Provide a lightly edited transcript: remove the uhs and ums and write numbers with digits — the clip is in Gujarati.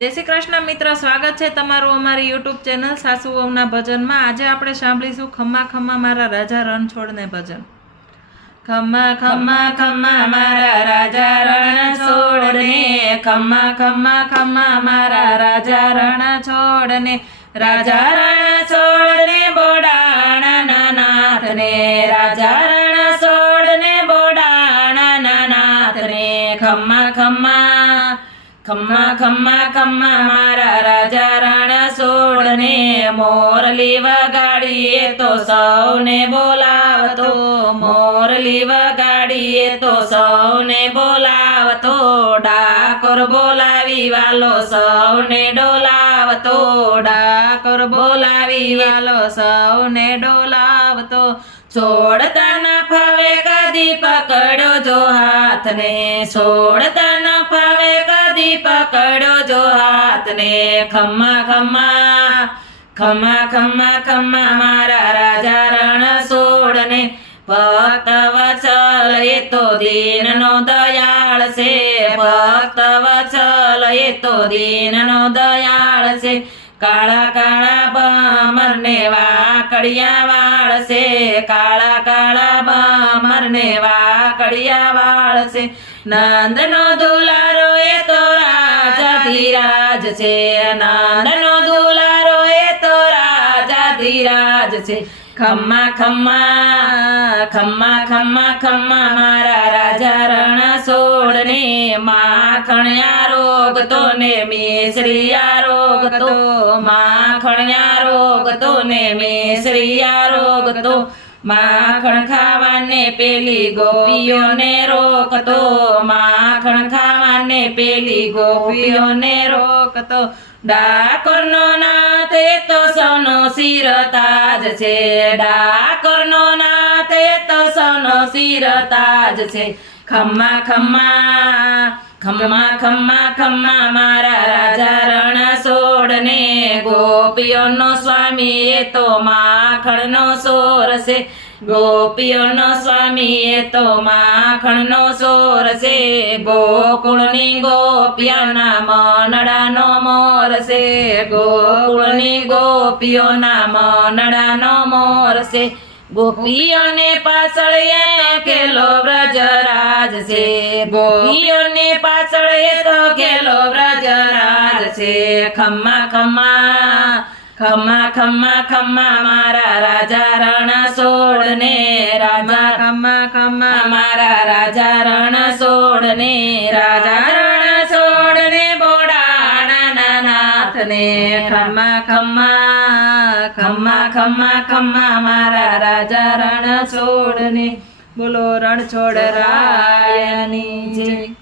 જય શ્રી કૃષ્ણ મિત્રો, સ્વાગત છે તમારું અમારી યુટ્યુબ ચેનલ સાસુ વહુના ભજનમાં। આજે આપણે સાંભળીશું ખમ્મા ખમ્મા મારા રાજા રણછોડને ભજન। ખમ્મા ખમ્મા ખમ્મા મારા રાજા રણછોડને, ખમ્મા ખમ્મા ખમ્મા મારા રાજા રણછોડને, રાજા રણછોડને બોડાણાના નાથને, રાજા રણછોડને બોડાણાના નાથને, ખમ્મા ખમ્મા ખમ્મા ખમ્મા ખમ્મા મારા રાજા રણછોડને, મોરલી વગાડીએ તો સૌને બોલાવતો, મોરલી વગાડીએ તો સૌને બોલાવતો, ડાકોર બોલાવી વાલો સૌને ડોલાવતો, ડાકોર બોલાવી વાલો સૌને ડોલાવતો, છોડતા ન ફાવે કદી પકડો જો હાથને, છોડતા ન ફાવે કદી પકડો જો હાથને, ખમ્મા ખમ્મા ખમ્મા ખમ્મા ખમ્મા મારા રાજા રણછોડને, ભક્ત વત્સલ એ તો દીનનો દયાળ છે, ભક્ત વત્સલ એ તો દીનનો દયાળ છે, કાળા કાળા ભમરને વાકડિયા વાળ છે, કાળા કાળા ભમરને વાકડિયા વાળ છે, નંદનો દુલારો એ તો રાજાધિરાજ છે, નંદનો દુલારો એ તો રાજાધિરાજ છે, ખમ્મા ખમ્મા ખમ્મા ખમ્મા ખમ્મા મારા રાજા રણછોડને, માખણિયા રોગ તો ને મિશ્રિયા રોગ તો, માખણિયા રોગ તો ને મિશ્રિયા રોગ તો, માખણ ખાવાને પેલી ગોપીઓને રોકતો, માખણ ખાવાને પેલી ગોપીઓને રોકતો, ડાકોરનો નાથ એ તો સૌનો શિરતાજ છે, ડાકોરનો નાથ એ તો સૌનો શિરતાજ છે, ખમ્મા ખમ્મા ખમ્મા ખમ્મા ખમ્મા મારા રાજા રણછોડને, ગોપીઓનો સ્વામી એ તો માખણનો સોર છે, ગોપીઓનો સ્વામી એ તો માખણનો સોર છે, ગોકુળની ગોપીઓના મનડાનો મોર છે, ગોકુળની ગોપીઓના મનડાનો મોર છે, ગોપીઓને પાછળ એ ખેલો વ્રજરાજ છે, ગોપીઓને પાછળ એ તો ખેલો વ્રજરાજ છે, ખમ્મા ખમ્મા ખમ્મા ખમ્મા ખમ્મા મારા રાજા રણછોડને, રાજા ખમ્મા ખમ્મા મારા રાજા રણછોડને, રાજા રણછોડને બોડાણાના નાથને, ખમ્મા ખમ્મા ખમ્મા ખમ્મા ખમ્મા મારા રાજા રણછોડને, બોલો રણછોડ રાયની જય।